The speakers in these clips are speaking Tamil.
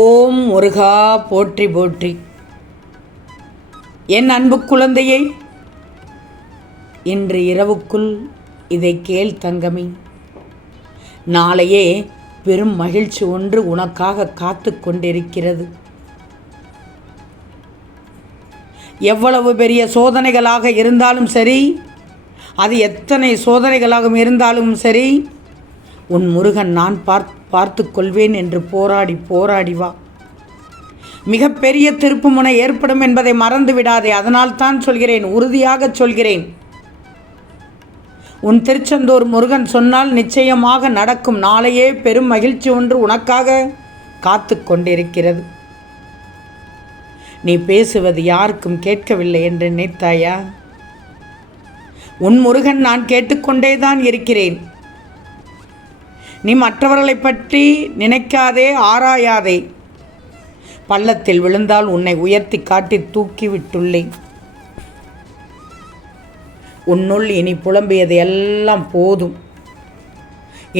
ஓம் முருகா போற்றி போற்றி. என் அன்பு குழந்தையை, இன்று இரவுக்குள் இதை கேள் தங்கமே. நாளையே பெரும் மகிழ்ச்சி ஒன்று உனக்காக காத்து கொண்டிருக்கிறது. எவ்வளவு பெரிய சோதனைகளாக இருந்தாலும் சரி, அது எத்தனை சோதனைகளாக இருந்தாலும் சரி, உன் முருகன் நான் பார்த்து கொள்வேன் என்று போராடி வா. மிகப்பெரிய திருப்புமுனை ஏற்படும் என்பதை மறந்து விடாதே. அதனால் தான் சொல்கிறேன், உறுதியாக சொல்கிறேன். உன் திருச்செந்தூர் முருகன் சொன்னால் நிச்சயமாக நடக்கும். நாளையே பெரும் மகிழ்ச்சி ஒன்று உனக்காக காத்து கொண்டிருக்கிறது. நீ பேசுவது யாருக்கும் கேட்கவில்லை என்று நினைத்தாயா? உன் முருகன் நான் கேட்டுக்கொண்டேதான் இருக்கிறேன். நீ மற்றவர்களை பற்றி நினைக்காதே, ஆராயாதே. பள்ளத்தில் விழுந்தால் உன்னை உயர்த்தி காட்டி தூக்கி விட்டுள்ளேன். உன்னுள் இனி புலம்பியது எல்லாம் போதும்.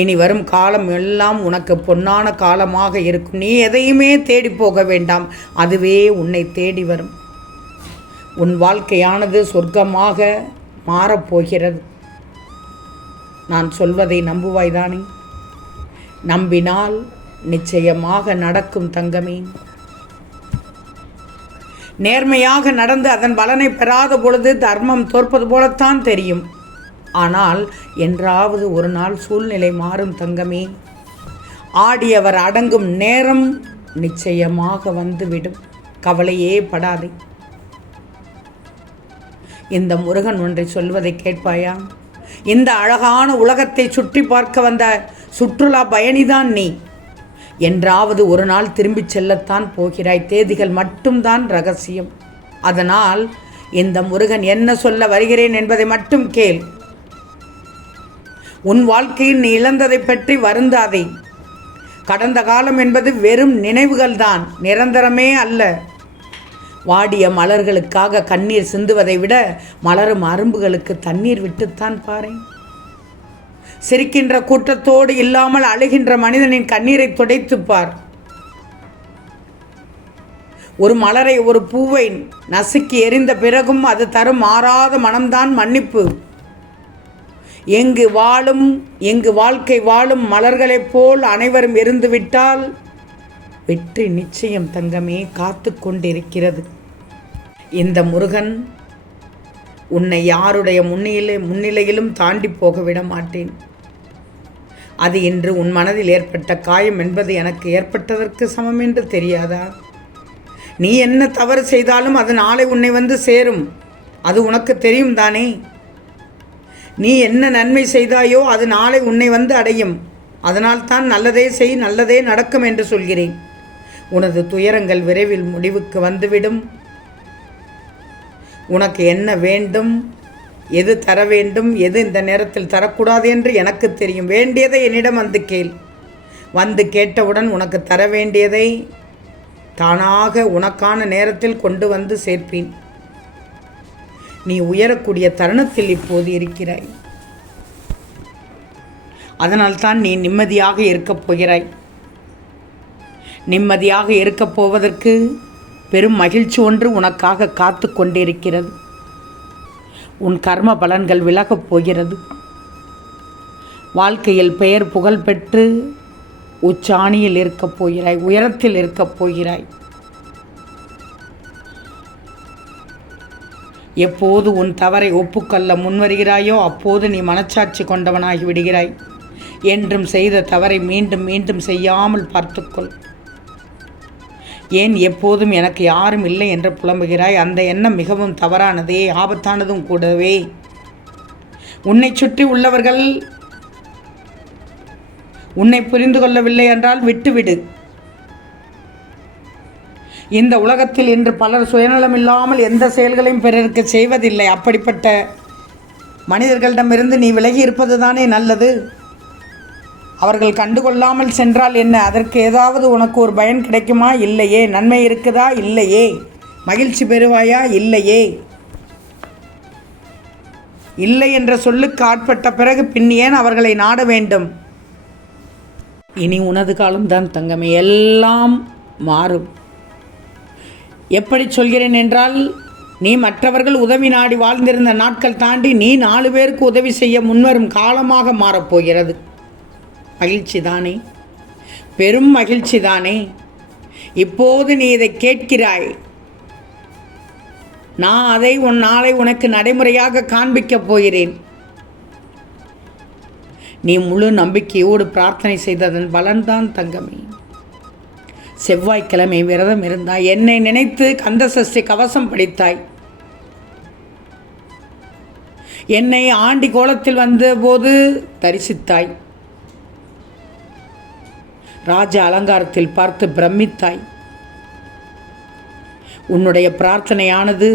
இனி வரும் காலம் எல்லாம் உனக்கு பொன்னான காலமாக இருக்கும். நீ எதையுமே தேடி போக வேண்டாம், அதுவே உன்னை தேடி வரும். உன் வாழ்க்கையானது சொர்க்கமாக மாறப்போகிறது. நான் சொல்வதை நம்புவாய்தானே? நம்பினால் நிச்சயமாக நடக்கும் தங்கமே. நேர்மையாக நடந்து அதன் பலனை பெறாத பொழுது தர்மம் தோற்பது போலத்தான் தெரியும். ஆனால் என்றாவது ஒரு நாள் சூழ்நிலை மாறும் தங்கமே. ஆடியவர் அடங்கும் நேரம் நிச்சயமாக வந்துவிடும். கவலையே படாதே. இந்த முருகன் ஒன்றை சொல்வதை கேட்பாயா? இந்த அழகான உலகத்தை சுற்றி பார்க்க வந்த சுற்றுலா பயணிதான் நீ. என்றாவது ஒரு நாள் திரும்பிச் செல்லத்தான் போகிறாய். தேதிகள் மட்டும்தான் ரகசியம். அதனால் இந்த முருகன் என்ன சொல்ல வருகிறேன் என்பதை மட்டும் கேள். உன் வாழ்க்கையில் நீ இழந்ததை பற்றி வருந்தாதே. கடந்த காலம் என்பது வெறும் நினைவுகள்தான், நிரந்தரமே அல்ல. வாடிய மலர்களுக்காக கண்ணீர் சிந்துவதை விட மலரும் அரும்புகளுக்கு தண்ணீர் விட்டுத்தான் பாரு. சிரிக்கின்ற கூட்டத்தோடு இல்லாமல் அழுகின்ற மனிதனின் கண்ணீரை துடைத்துப்பார். ஒரு மலரை, ஒரு பூவை நசுக்கி எரிந்த பிறகும் அது தரும் மாறாத மனம்தான் மன்னிப்பு. எங்கு வாழ்க்கை வாழும் மலர்களைப் போல் அனைவரும் இருந்துவிட்டால் வெற்றி நிச்சயம் தங்கமே காத்து கொண்டிருக்கிறது. இந்த முருகன் உன்னை யாருடைய முன்னிலையிலும் தாண்டி போக விட மாட்டேன். அது இன்று உன் மனதில் ஏற்பட்ட காயம் என்பது எனக்கு ஏற்பட்டதற்கு சமம் என்று தெரியாதா? நீ என்ன தவறு செய்தாலும் அது நாளை உன்னை வந்து சேரும். அது உனக்கு தெரியும் தானே? நீ என்ன நன்மை செய்தாயோ அது நாளை உன்னை வந்து அடையும். அதனால் தான் நல்லதே செய், நல்லதே நடக்கும் என்று சொல்கிறேன். உனது துயரங்கள் விரைவில் முடிவுக்கு வந்துவிடும். உனக்கு என்ன வேண்டும், எது தர வேண்டும், எது இந்த நேரத்தில் தரக்கூடாது என்று எனக்கு தெரியும். வேண்டியதை என்னிடம் வந்து கேள். வந்து கேட்டவுடன் உனக்கு தர வேண்டியதை தானாக உனக்கான நேரத்தில் கொண்டு வந்து சேர்ப்பேன். நீ உயரக்கூடிய தருணத்தில் இப்போது இருக்கிறாய். அதனால்தான் நீ நிம்மதியாக இருக்கப் போகிறாய். நிம்மதியாக இருக்கப் போவதற்கு பெரும் மகிழ்ச்சி ஒன்று உனக்காக காத்து கொண்டிருக்கிறது. உன் கர்ம பலன்கள் விலகப் போகிறது. வாழ்க்கையில் பெயர் புகழ் பெற்று உச்சாணியில் இருக்கப் போகிறாய், உயரத்தில் இருக்கப் போகிறாய். எப்போது உன் தவறை ஒப்புக்கொள்ள முன்வருகிறாயோ அப்போது நீ மனச்சாட்சி கொண்டவனாகி விடுகிறாய். என்றும் செய்த தவறை மீண்டும் மீண்டும் செய்யாமல் பார்த்துக்கொள். ஏன் எப்போதும் எனக்கு யாரும் இல்லை என்று புலம்புகிறாய்? அந்த எண்ணம் மிகவும் தவறானதே, ஆபத்தானதும் கூடவே. உன்னை சுற்றி உள்ளவர்கள் உன்னை புரிந்து கொள்ளவில்லை என்றால் விட்டுவிடு. இந்த உலகத்தில் இன்று பலர் சுயநலமில்லாமல் எந்த செயல்களையும் பிறருக்கு செய்வதில்லை. அப்படிப்பட்ட மனிதர்களிடமிருந்து நீ விலகி இருப்பது தானே நல்லது. அவர்கள் கண்டுகொள்ளாமல் சென்றால் என்ன? அதற்கு ஏதாவது உனக்கு ஒரு பயன் கிடைக்குமா? இல்லையே. நன்மை இருக்குதா? இல்லையே. மகிழ்ச்சி பெறுவாயா? இல்லையே. இல்லை என்ற சொல்லுக்கு ஆட்பட்ட பிறகு பின் ஏன் அவர்களை நாட வேண்டும்? இனி உனது காலம்தான் தங்கமே. எல்லாம் மாறும். எப்படி சொல்கிறேன் என்றால், நீ மற்றவர்கள் உதவி நாடி வாழ்ந்திருந்த நாட்கள் தாண்டி நீ 4 பேருக்கு உதவி செய்ய முன்வரும் காலமாக மாறப்போகிறது. மகிழ்ச்சி தானே, பெரும் மகிழ்ச்சி தானே. இப்போது நீ இதை கேட்கிறாய், நான் அதை நாளை உனக்கு நடைமுறையாக காண்பிக்கப் போகிறேன். நீ முழு நம்பிக்கையோடு பிரார்த்தனை செய்ததன் பலன்தான் தங்கமே. செவ்வாய்க்கிழமை விரதம் இருந்தாய், என்னை நினைத்து கந்தசஷ்டி கவசம் படித்தாய், என்னை ஆண்டி கோலத்தில் வந்தபோது தரிசித்தாய், ராஜ அலங்காரத்தில் பார்த்து பிரமித்தாய். உன்னுடைய பிரார்த்தனையானது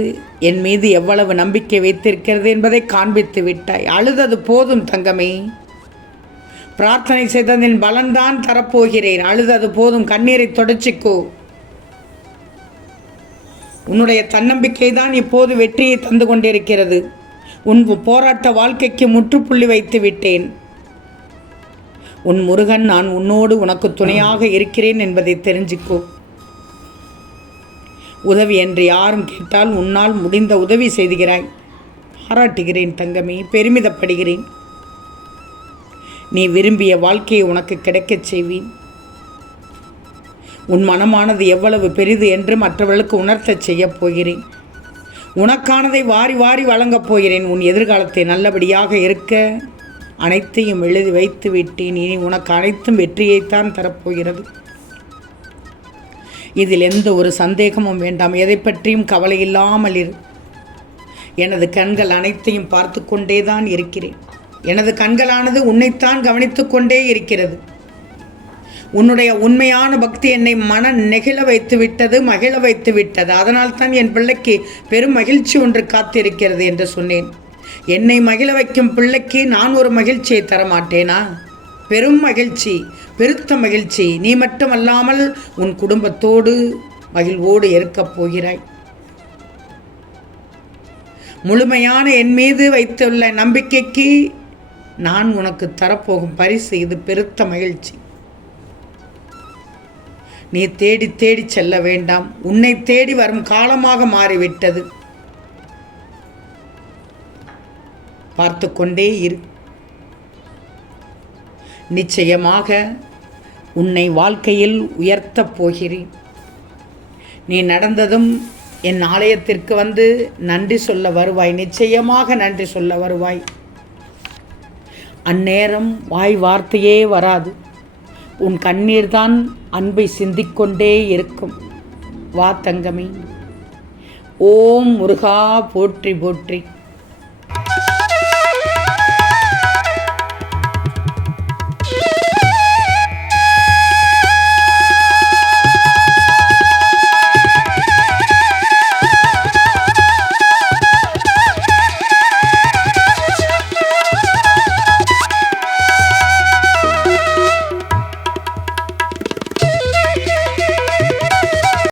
என் மீது எவ்வளவு நம்பிக்கை வைத்திருக்கிறது என்பதை காண்பித்து விட்டாய். அழுதது போதும் தங்கமே, பிரார்த்தனை செய்ததின் பலன்தான் தரப்போகிறேன். அழுதது போதும், கண்ணீரை தொடச்சிக்கோ. உன்னுடைய தன்னம்பிக்கை தான் இப்போது வெற்றியை தந்து கொண்டிருக்கிறது. உன் போராட்ட வாழ்க்கைக்கு முற்றுப்புள்ளி வைத்து விட்டேன். உன் முருகன் நான் உன்னோடு உனக்கு துணையாக இருக்கிறேன் என்பதை தெரிஞ்சுக்கோ. உதவி என்று யாரும் கேட்டால் உன்னால் முடிந்த உதவி செய்துகிறாய். பாராட்டுகிறேன் தங்கமே, பெருமிதப்படுகிறேன். நீ விரும்பிய வாழ்க்கையை உனக்கு கிடைக்கச் செய்வேன். உன் மனமானது எவ்வளவு பெரிது என்று மற்றவர்களுக்கு உணர்த்தச் செய்யப் போகிறேன். உனக்கானதை வாரி வாரி வழங்கப் போகிறேன். உன் எதிர்காலத்தை நல்லபடியாக இருக்க அனைத்தையும் எழுதி வைத்து விட்டேன். இனி உனக்கு அனைத்தும் வெற்றியைத்தான் தரப்போகிறது. இதில் எந்த ஒரு சந்தேகமும் வேண்டாம். எதை பற்றியும் கவலை இல்லாமல் இரு. எனது கண்கள் அனைத்தையும் பார்த்து கொண்டே தான் இருக்கிறேன். எனது கண்களானது உன்னைத்தான் கவனித்து கொண்டே இருக்கிறது. உன்னுடைய உண்மையான பக்தி என்னை மன நெகிழ வைத்து விட்டது, மகிழ வைத்து விட்டது. அதனால் தான் என் பிள்ளைக்கு பெரும் மகிழ்ச்சி ஒன்று காத்திருக்கிறது என்று சொன்னேன். என்னை மகிழ வைக்கும் பிள்ளைக்கு நான் ஒரு மகிழ்ச்சியை தரமாட்டேனா? பெரும் மகிழ்ச்சி, பெருத்த மகிழ்ச்சி. நீ மட்டுமல்லாமல் உன் குடும்பத்தோடு மகிழ்வோடு இருக்கப் போகிறாய். முழுமையான என் மீது வைத்துள்ள நம்பிக்கைக்கு நான் உனக்கு தரப்போகும் பரிசு இது பெருத்த மகிழ்ச்சி. நீ தேடி தேடி செல்ல வேண்டாம். உன்னை தேடி வரும் காலமாக மாறிவிட்டது. பார்த்து கொண்டே இரு. நிச்சயமாக உன்னை வாழ்க்கையில் உயர்த்தப் போகிறேன். நீ நடந்ததும் என் ஆலயத்திற்கு வந்து நன்றி சொல்ல வருவாய். நிச்சயமாக நன்றி சொல்ல வருவாய். அந்நேரம் வாய் வார்த்தையே வராது. உன் கண்ணீர் தான் அன்பை சிந்திக்கொண்டே இருக்கும். வா தங்கமே. ஓம் முருகா போற்றி போற்றி.